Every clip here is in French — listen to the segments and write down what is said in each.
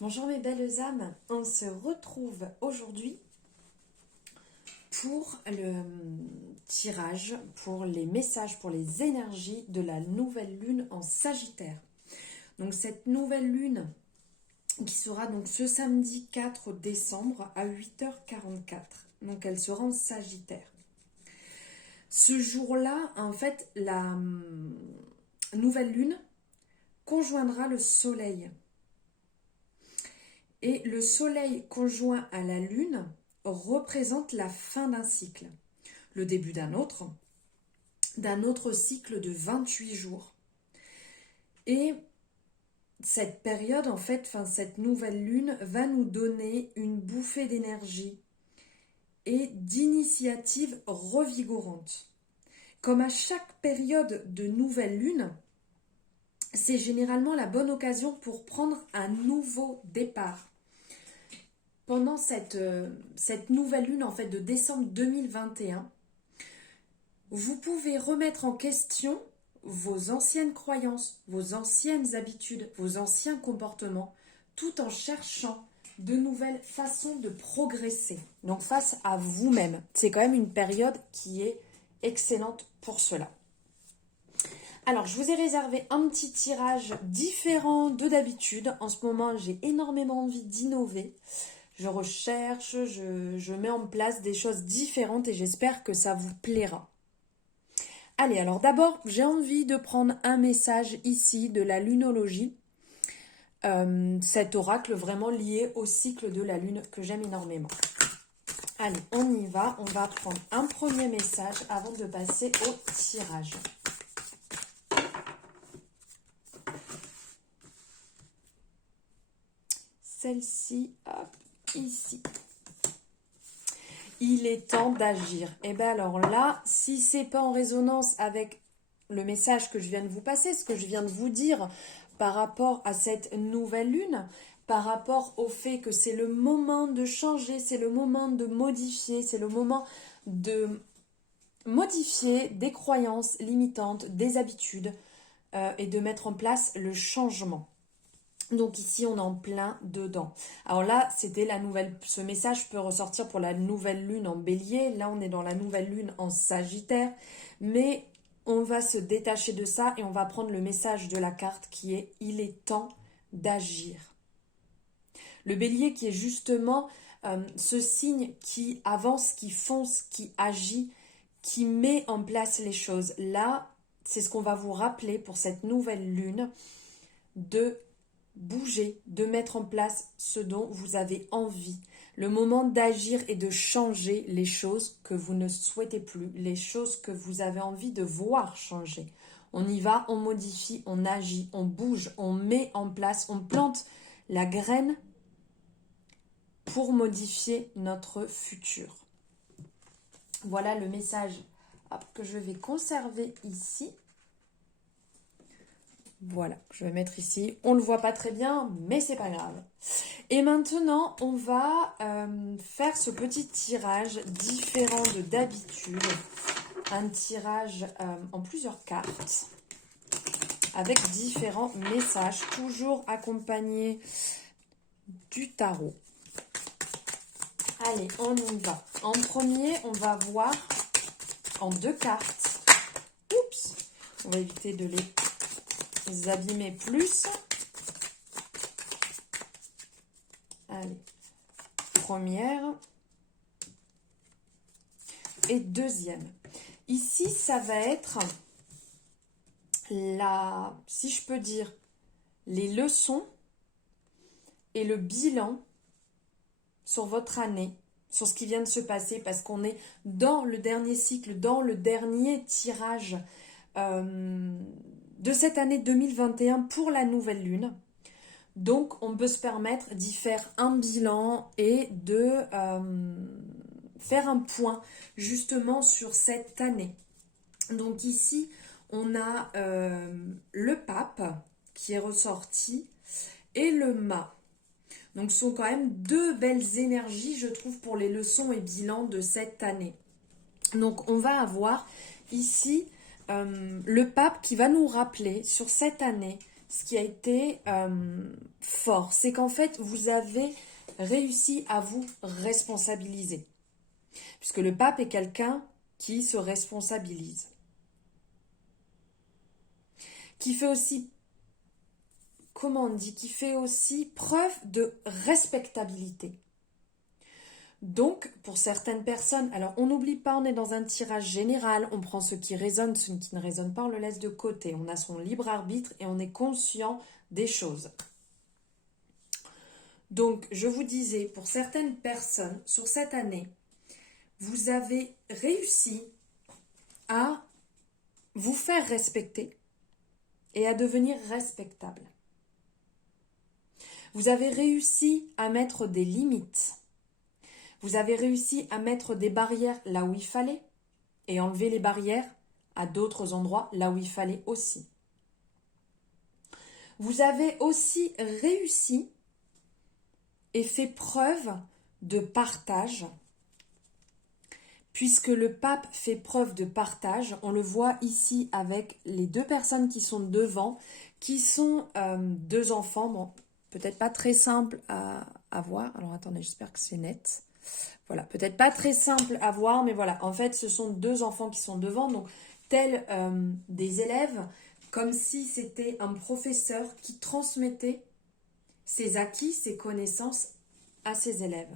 Bonjour mes belles âmes, on se retrouve aujourd'hui pour le tirage, pour les messages, pour les énergies de la nouvelle lune en Sagittaire. Donc cette nouvelle lune qui sera donc ce samedi 4 décembre à 8h44. Donc elle sera en Sagittaire. Ce jour-là, en fait, la nouvelle lune conjoindra le soleil. Et le soleil conjoint à la lune représente la fin d'un cycle, le début d'un autre cycle de 28 jours. Et cette période, en fait, cette nouvelle lune va nous donner une bouffée d'énergie et d'initiative revigorante. Comme à chaque période de nouvelle lune, c'est généralement la bonne occasion pour prendre un nouveau départ. Pendant cette nouvelle lune en fait de décembre 2021, vous pouvez remettre en question vos anciennes croyances, vos anciennes habitudes, vos anciens comportements, tout en cherchant de nouvelles façons de progresser. Donc face à vous-même, c'est quand même une période qui est excellente pour cela. Alors, je vous ai réservé un petit tirage différent de d'habitude. En ce moment, j'ai énormément envie d'innover. Je recherche, je mets en place des choses différentes et j'espère que ça vous plaira. Allez, alors d'abord, j'ai envie de prendre un message ici de la lunologie. Cet oracle vraiment lié au cycle de la lune que j'aime énormément. Allez, on y va. On va prendre un premier message avant de passer au tirage. Celle-ci, hop, ici. Il est temps d'agir. Et bien alors là, si c'est pas en résonance avec le message que je viens de vous passer, ce que je viens de vous dire par rapport à cette nouvelle lune, par rapport au fait que c'est le moment de changer, c'est le moment de modifier, c'est le moment de modifier des croyances limitantes, des habitudes et de mettre en place le changement. Donc ici, on est en plein dedans. Alors là, c'était la nouvelle... Ce message peut ressortir pour la nouvelle lune en bélier. Là, on est dans la nouvelle lune en sagittaire. Mais on va se détacher de ça et on va prendre le message de la carte qui est « Il est temps d'agir ». Le bélier qui est justement ce signe qui avance, qui fonce, qui agit, qui met en place les choses. Là, c'est ce qu'on va vous rappeler pour cette nouvelle lune de bouger, de mettre en place ce dont vous avez envie. Le moment d'agir et de changer les choses que vous ne souhaitez plus, les choses que vous avez envie de voir changer. On y va, on modifie, on agit, on bouge, on met en place, on plante la graine pour modifier notre futur. Voilà le message que je vais conserver ici. Voilà, je vais mettre ici. On ne le voit pas très bien, mais c'est pas grave. Et maintenant, on va faire ce petit tirage différent de d'habitude. Un tirage en plusieurs cartes avec différents messages, toujours accompagnés du tarot. Allez, on y va. En premier, on va voir en deux cartes. Oups, on va éviter de les abîmer plus. Allez, première et deuxième. Ici, ça va être si je peux dire, les leçons et le bilan sur votre année, sur ce qui vient de se passer, parce qu'on est dans le dernier cycle, dans le dernier tirage de cette année 2021 pour la nouvelle lune. Donc, on peut se permettre d'y faire un bilan et de faire un point justement sur cette année. Donc ici, on a le pape qui est ressorti et le mât. Donc, ce sont quand même deux belles énergies, je trouve, pour les leçons et bilans de cette année. Donc, on va avoir ici le pape qui va nous rappeler sur cette année ce qui a été fort, c'est qu'en fait, vous avez réussi à vous responsabiliser. Puisque le pape est quelqu'un qui se responsabilise. Qui fait aussi, comment on dit, qui fait aussi preuve de respectabilité. Donc, pour certaines personnes, alors on n'oublie pas, on est dans un tirage général, on prend ce qui résonne, ce qui ne résonne pas, on le laisse de côté. On a son libre arbitre et on est conscient des choses. Donc, je vous disais, pour certaines personnes, sur cette année, vous avez réussi à vous faire respecter et à devenir respectable. Vous avez réussi à mettre des limites. Vous avez réussi à mettre des barrières là où il fallait et enlever les barrières à d'autres endroits là où il fallait aussi. Vous avez aussi réussi et fait preuve de partage, puisque le pape fait preuve de partage. On le voit ici avec les deux personnes qui sont devant, qui sont deux enfants. Bon, peut-être pas très simple à voir. Alors attendez, j'espère que c'est net. Voilà, peut-être pas très simple à voir, mais voilà. En fait, ce sont deux enfants qui sont devant, donc tels des élèves, comme si c'était un professeur qui transmettait ses acquis, ses connaissances à ses élèves.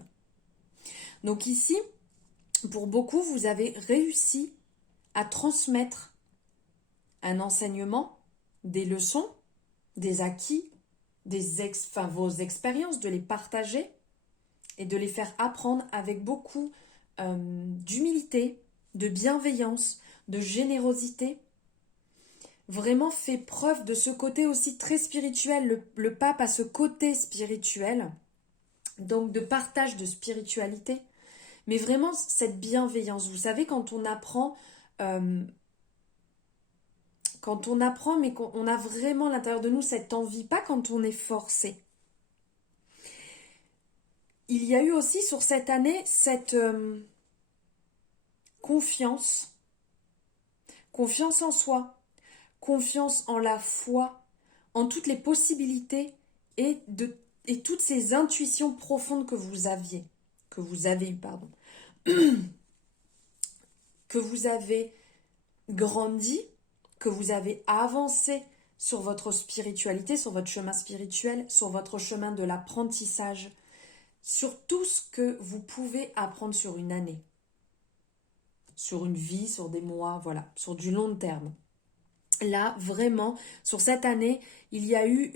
Donc ici, pour beaucoup, vous avez réussi à transmettre un enseignement, des leçons, des acquis, vos expériences, de les partager et de les faire apprendre avec beaucoup d'humilité, de bienveillance, de générosité. Vraiment fait preuve de ce côté aussi très spirituel. Le pape a ce côté spirituel, donc de partage de spiritualité, mais vraiment cette bienveillance. Vous savez, quand on apprend, mais qu'on a vraiment à l'intérieur de nous cette envie, pas quand on est forcé. Il y a eu aussi sur cette année cette confiance en soi, confiance en la foi, en toutes les possibilités et toutes ces intuitions profondes que vous avez eues, que vous avez grandi, que vous avez avancé sur votre spiritualité, sur votre chemin spirituel, sur votre chemin de l'apprentissage, sur tout ce que vous pouvez apprendre sur une année, sur une vie, sur des mois, voilà, sur du long terme. Là, vraiment, sur cette année, il y a eu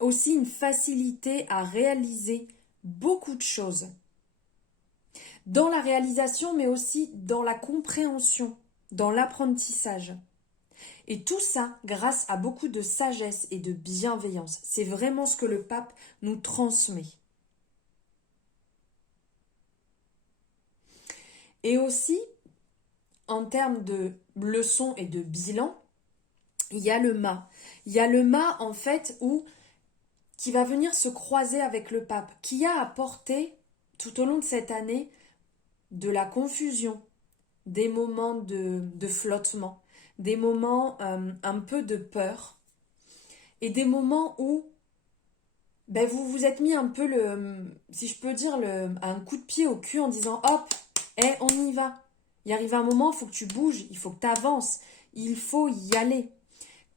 aussi une facilité à réaliser beaucoup de choses. Dans la réalisation, mais aussi dans la compréhension, dans l'apprentissage. Et tout ça grâce à beaucoup de sagesse et de bienveillance. C'est vraiment ce que le pape nous transmet. Et aussi, en termes de leçons et de bilan, il y a le mât. Il y a le mât, en fait, qui va venir se croiser avec le pape, qui a apporté, tout au long de cette année, de la confusion, des moments de flottement, des moments un peu de peur, et des moments où vous vous êtes mis un peu si je peux dire, un coup de pied au cul en disant « Hop, on y va ». Il arrive un moment, il faut que tu bouges, il faut que tu avances, il faut y aller.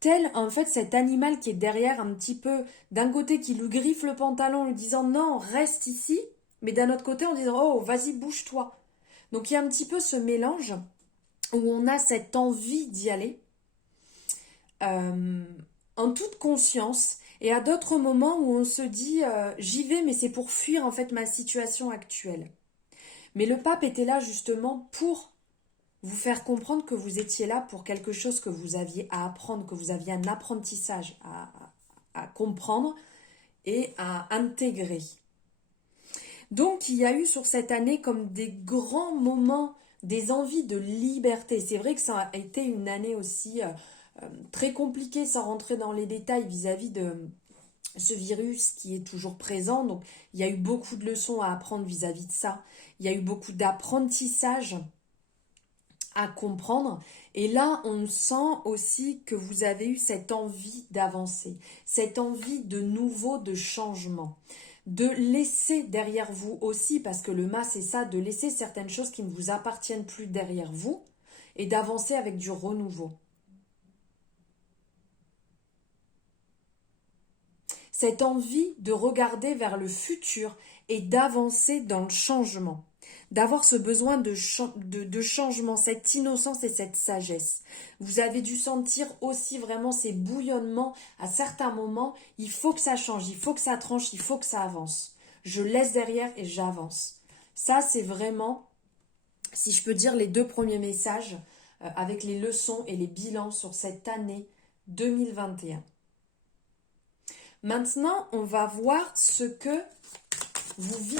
Tel, en fait, cet animal qui est derrière un petit peu, d'un côté qui lui griffe le pantalon en lui disant « Non, reste ici », mais d'un autre côté en disant « Oh, vas-y, bouge-toi ». Donc il y a un petit peu ce mélange où on a cette envie d'y aller en toute conscience, et à d'autres moments où on se dit j'y vais mais c'est pour fuir en fait ma situation actuelle. Mais le pape était là justement pour vous faire comprendre que vous étiez là pour quelque chose que vous aviez à apprendre, que vous aviez un apprentissage à comprendre et à intégrer. Donc il y a eu sur cette année comme des grands moments, des envies de liberté. C'est vrai que ça a été une année aussi très compliquée, sans rentrer dans les détails vis-à-vis de ce virus qui est toujours présent. Donc il y a eu beaucoup de leçons à apprendre vis-à-vis de ça. Il y a eu beaucoup d'apprentissage à comprendre. Et là, on sent aussi que vous avez eu cette envie d'avancer, cette envie de nouveau, de changement, de laisser derrière vous aussi, parce que le mât, c'est ça, de laisser certaines choses qui ne vous appartiennent plus derrière vous et d'avancer avec du renouveau. Cette envie de regarder vers le futur et d'avancer dans le changement, d'avoir ce besoin de changement, cette innocence et cette sagesse. Vous avez dû sentir aussi vraiment ces bouillonnements à certains moments. Il faut que ça change, il faut que ça tranche, il faut que ça avance. Je laisse derrière et j'avance. Ça, c'est vraiment, si je peux dire, les 2 premiers messages avec les leçons et les bilans sur cette année 2021. Maintenant, on va voir ce que vous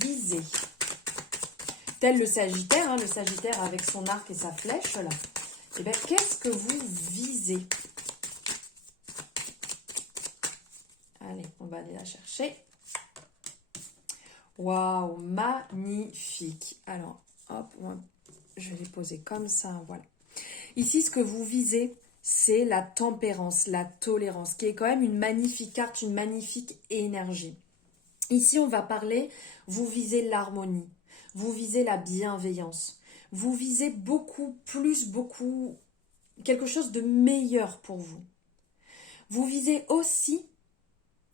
visez. Tel le Sagittaire, le Sagittaire avec son arc et sa flèche, là. Eh bien, qu'est-ce que vous visez? Allez, on va aller la chercher. Waouh, magnifique. Alors, hop, je vais les poser comme ça, voilà. Ici, ce que vous visez, c'est la tempérance, la tolérance, qui est quand même une magnifique carte, une magnifique énergie. Ici, on va parler, vous visez l'harmonie, vous visez la bienveillance, vous visez beaucoup, quelque chose de meilleur pour vous. Vous visez aussi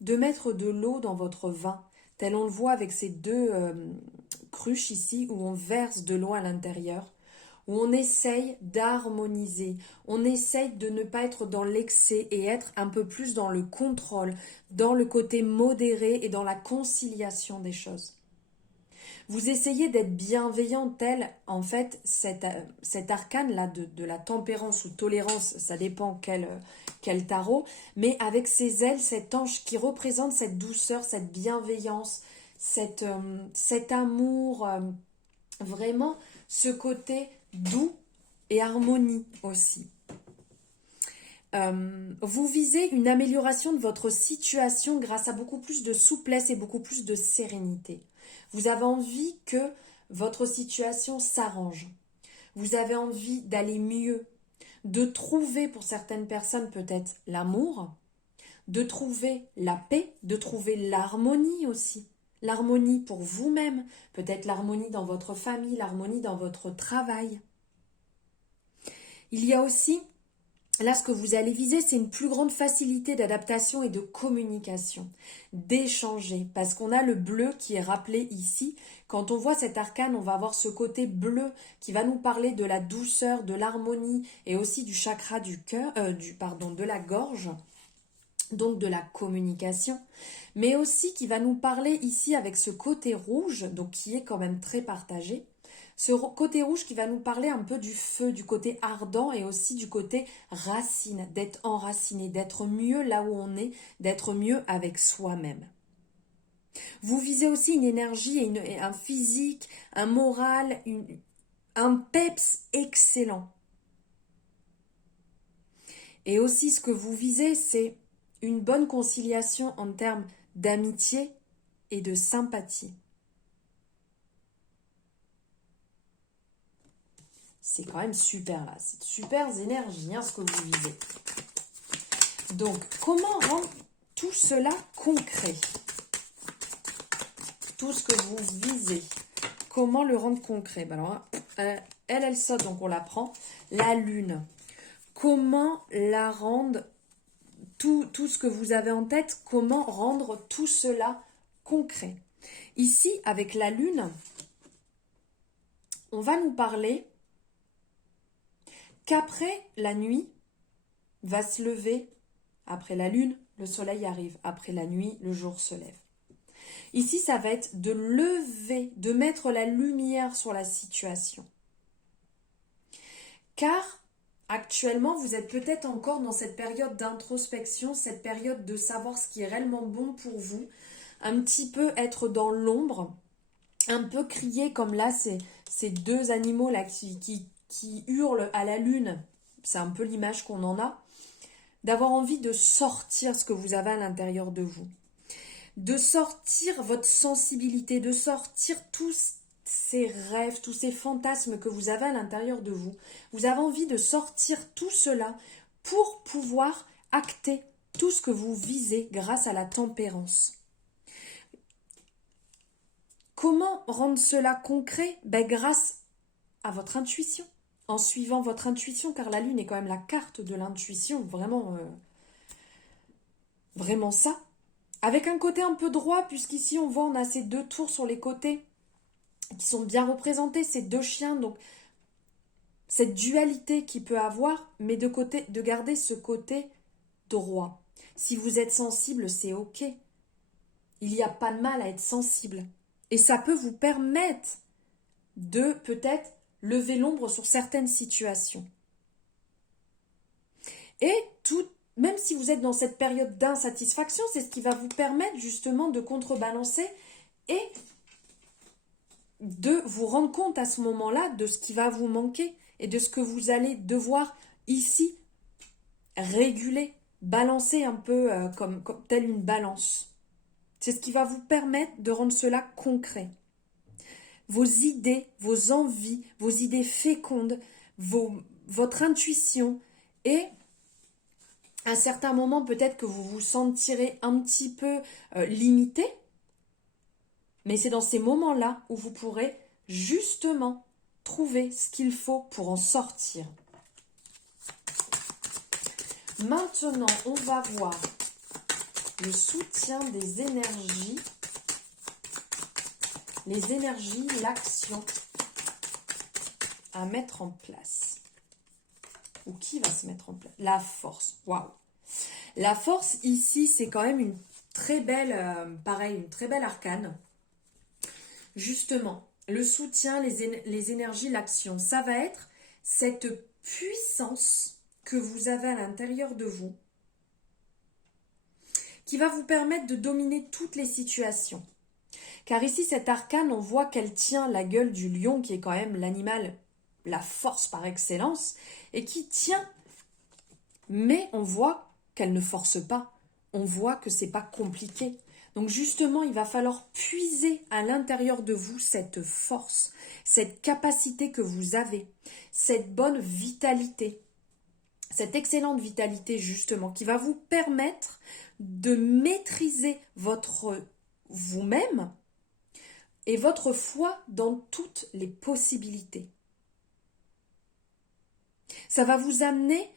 de mettre de l'eau dans votre vin, tel on le voit avec ces 2 cruches ici, où on verse de l'eau à l'intérieur, où on essaye d'harmoniser, on essaye de ne pas être dans l'excès et être un peu plus dans le contrôle, dans le côté modéré et dans la conciliation des choses. Vous essayez d'être bienveillant tel, en fait, cet arcane-là de la tempérance ou tolérance, ça dépend quel tarot, mais avec ses ailes, cet ange qui représente cette douceur, cette bienveillance, cet amour, vraiment ce côté doux et harmonie aussi. Vous visez une amélioration de votre situation grâce à beaucoup plus de souplesse et beaucoup plus de sérénité. Vous avez envie que votre situation s'arrange. Vous avez envie d'aller mieux, de trouver pour certaines personnes peut-être l'amour, de trouver la paix, de trouver l'harmonie aussi. L'harmonie pour vous-même, peut-être l'harmonie dans votre famille, l'harmonie dans votre travail. Il y a aussi, là ce que vous allez viser, c'est une plus grande facilité d'adaptation et de communication, d'échanger, parce qu'on a le bleu qui est rappelé ici. Quand on voit cet arcane, on va avoir ce côté bleu qui va nous parler de la douceur, de l'harmonie et aussi du chakra du cœur, de la gorge. Donc de la communication, mais aussi qui va nous parler ici avec ce côté rouge, donc qui est quand même très partagé, ce côté rouge qui va nous parler un peu du feu, du côté ardent et aussi du côté racine, d'être enraciné, d'être mieux là où on est, d'être mieux avec soi-même. Vous visez aussi une énergie et un physique, un moral, un peps excellent. Et aussi ce que vous visez, c'est une bonne conciliation en termes d'amitié et de sympathie. C'est quand même super là, c'est de super énergie ce que vous visez. Donc, comment rendre tout cela concret? Tout ce que vous visez, comment le rendre concret? Alors, elle saute, donc on la prend. La lune, comment la rendre tout ce que vous avez en tête, comment rendre tout cela concret. Ici, avec la lune, on va nous parler qu'après la nuit va se lever, après la lune, le soleil arrive, après la nuit, le jour se lève. Ici, ça va être de lever, de mettre la lumière sur la situation. Car actuellement, vous êtes peut-être encore dans cette période d'introspection, cette période de savoir ce qui est réellement bon pour vous, un petit peu être dans l'ombre, un peu crier comme là, ces 2 animaux là qui hurlent à la lune, c'est un peu l'image qu'on en a, d'avoir envie de sortir ce que vous avez à l'intérieur de vous, de sortir votre sensibilité, de sortir ces rêves, tous ces fantasmes que vous avez à l'intérieur de vous. Vous avez envie de sortir tout cela pour pouvoir acter tout ce que vous visez grâce à la tempérance. Comment rendre cela concret? Grâce à votre intuition, en suivant votre intuition, car la lune est quand même la carte de l'intuition, vraiment, vraiment ça. Avec un côté un peu droit, puisqu'ici on voit on a ces deux tours sur les côtés qui sont bien représentés, ces deux chiens, donc cette dualité qu'il peut avoir, mais de garder ce côté droit. Si vous êtes sensible, c'est ok. Il n'y a pas de mal à être sensible. Et ça peut vous permettre de peut-être lever l'ombre sur certaines situations. Et même si vous êtes dans cette période d'insatisfaction, c'est ce qui va vous permettre justement de contrebalancer et de vous rendre compte à ce moment-là de ce qui va vous manquer et de ce que vous allez devoir ici réguler, balancer un peu comme telle une balance. C'est ce qui va vous permettre de rendre cela concret. Vos idées, vos envies, vos idées fécondes, votre intuition et à un certain moment peut-être que vous vous sentirez un petit peu limité, mais c'est dans ces moments-là où vous pourrez justement trouver ce qu'il faut pour en sortir. Maintenant, on va voir le soutien des énergies, les énergies, l'action à mettre en place. Ou qui va se mettre en place? La force. Waouh! La force, ici, c'est quand même une très belle, une très belle arcane. Justement, le soutien, les énergies, l'action, ça va être cette puissance que vous avez à l'intérieur de vous qui va vous permettre de dominer toutes les situations. Car ici, cette arcane, on voit qu'elle tient la gueule du lion, qui est quand même l'animal, la force par excellence, et qui tient, mais on voit qu'elle ne force pas. On voit que c'est pas compliqué. Donc justement, il va falloir puiser à l'intérieur de vous cette force, cette capacité que vous avez, cette bonne vitalité, cette excellente vitalité justement, qui va vous permettre de maîtriser vous-même et votre foi dans toutes les possibilités. Ça va vous amener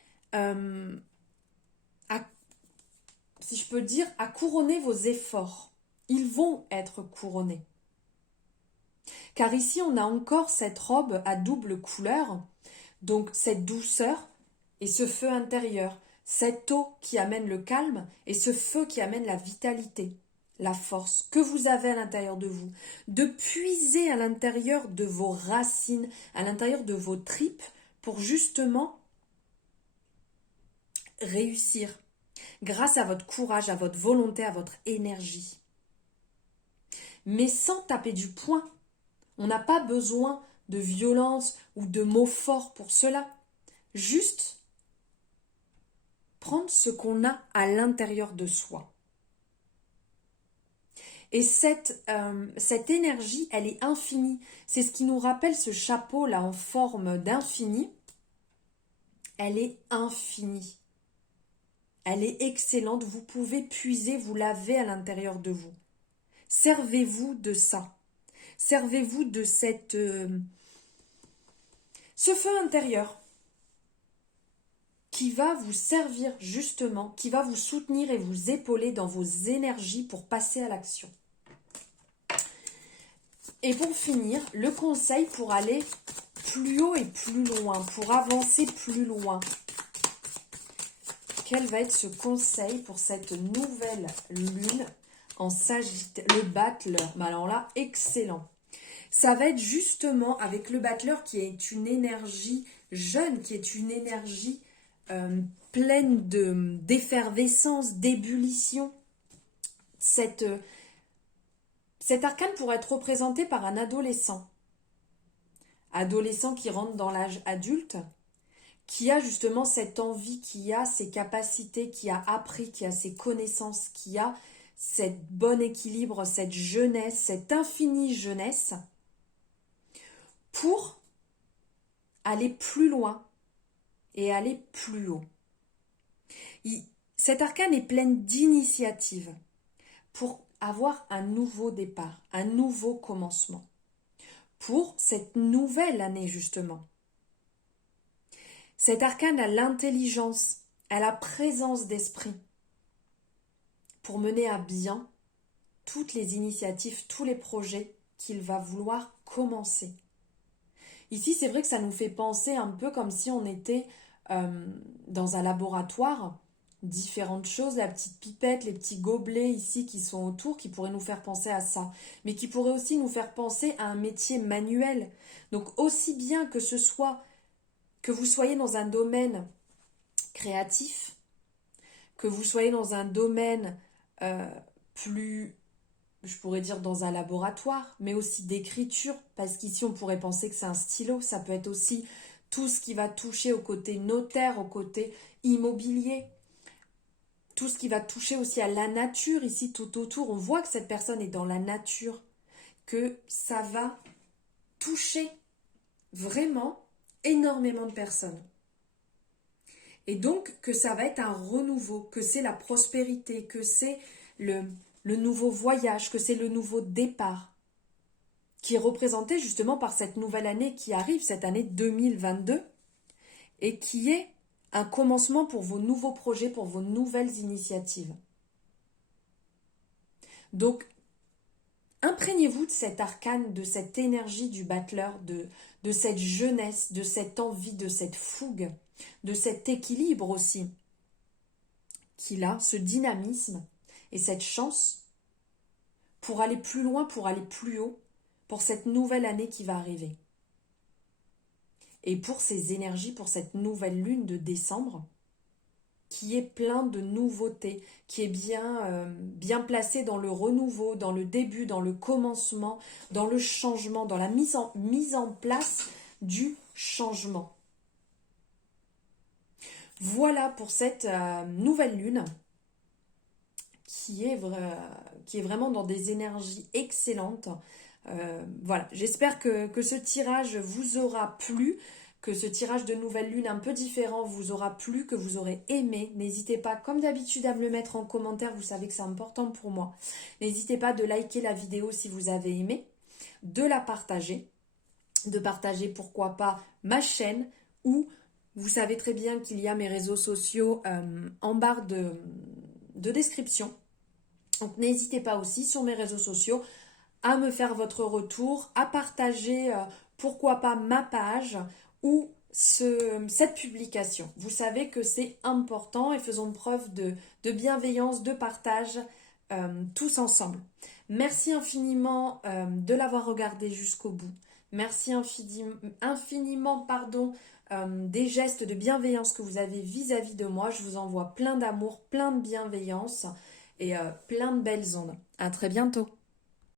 si je peux dire, à couronner vos efforts. Ils vont être couronnés. Car ici, on a encore cette robe à double couleur, donc cette douceur et ce feu intérieur, cette eau qui amène le calme et ce feu qui amène la vitalité, la force que vous avez à l'intérieur de vous, de puiser à l'intérieur de vos racines, à l'intérieur de vos tripes, pour justement réussir, grâce à votre courage, à votre volonté, à votre énergie. Mais sans taper du poing. On n'a pas besoin de violence ou de mots forts pour cela. Juste prendre ce qu'on a à l'intérieur de soi. Et cette énergie, elle est infinie. C'est ce qui nous rappelle ce chapeau-là en forme d'infini. Elle est infinie. Elle est excellente. Vous pouvez puiser, vous laver à l'intérieur de vous. Servez-vous de ça. Servez-vous de ce feu intérieur qui va vous servir justement, qui va vous soutenir et vous épauler dans vos énergies pour passer à l'action. Et pour finir, le conseil pour aller plus haut et plus loin, pour avancer plus loin. Quel va être ce conseil pour cette nouvelle lune en Sagittaire? Le battleur, alors là, excellent. Ça va être justement avec le battleur qui est une énergie jeune, qui est une énergie pleine d'effervescence, d'ébullition. Cet arcane pourrait être représenté par un adolescent. Adolescent qui rentre dans l'âge adulte, qui a justement cette envie, qui a ses capacités, qui a appris, qui a ses connaissances, qui a cette bon équilibre, cette jeunesse, cette infinie jeunesse, pour aller plus loin et aller plus haut. Cet arcane est pleine d'initiatives pour avoir un nouveau départ, un nouveau commencement, pour cette nouvelle année justement. Cet arcane a l'intelligence, a la présence d'esprit pour mener à bien toutes les initiatives, tous les projets qu'il va vouloir commencer. Ici, c'est vrai que ça nous fait penser un peu comme si on était dans un laboratoire, différentes choses, la petite pipette, les petits gobelets ici qui sont autour, qui pourraient nous faire penser à ça, mais qui pourraient aussi nous faire penser à un métier manuel. Donc aussi bien que ce soit que vous soyez dans un domaine créatif, que vous soyez dans un domaine plus, je pourrais dire dans un laboratoire, mais aussi d'écriture, parce qu'ici on pourrait penser que c'est un stylo, ça peut être aussi tout ce qui va toucher au côté notaire, au côté immobilier, tout ce qui va toucher aussi à la nature, ici tout autour, on voit que cette personne est dans la nature, que ça va toucher vraiment énormément de personnes. Et donc que ça va être un renouveau, que c'est la prospérité, que c'est le nouveau voyage, que c'est le nouveau départ, qui est représenté justement par cette nouvelle année qui arrive, cette année 2022, et qui est un commencement pour vos nouveaux projets, pour vos nouvelles initiatives. Donc, imprégnez-vous de cet arcane, de cette énergie du battleur, de cette jeunesse, de cette envie, de cette fougue, de cet équilibre aussi qu'il a, ce dynamisme et cette chance pour aller plus loin, pour aller plus haut, pour cette nouvelle année qui va arriver. Et pour ces énergies, pour cette nouvelle lune de décembre, qui est plein de nouveautés, qui est bien placée dans le renouveau, dans le début, dans le commencement, dans le changement, dans la mise en place du changement. Voilà pour cette nouvelle lune qui est vraiment dans des énergies excellentes. Voilà, j'espère que ce tirage vous aura plu, que ce tirage de nouvelle lune un peu différent vous aura plu, que vous aurez aimé. N'hésitez pas, comme d'habitude, à me le mettre en commentaire, vous savez que c'est important pour moi. N'hésitez pas de liker la vidéo si vous avez aimé, de la partager, pourquoi pas ma chaîne, ou vous savez très bien qu'il y a mes réseaux sociaux en barre de description. Donc n'hésitez pas aussi sur mes réseaux sociaux à me faire votre retour, à partager pourquoi pas ma page ou cette publication. Vous savez que c'est important et faisons preuve de bienveillance, de partage tous ensemble. Merci infiniment de l'avoir regardé jusqu'au bout. Merci infiniment des gestes de bienveillance que vous avez vis-à-vis de moi. Je vous envoie plein d'amour, plein de bienveillance et plein de belles ondes. À très bientôt.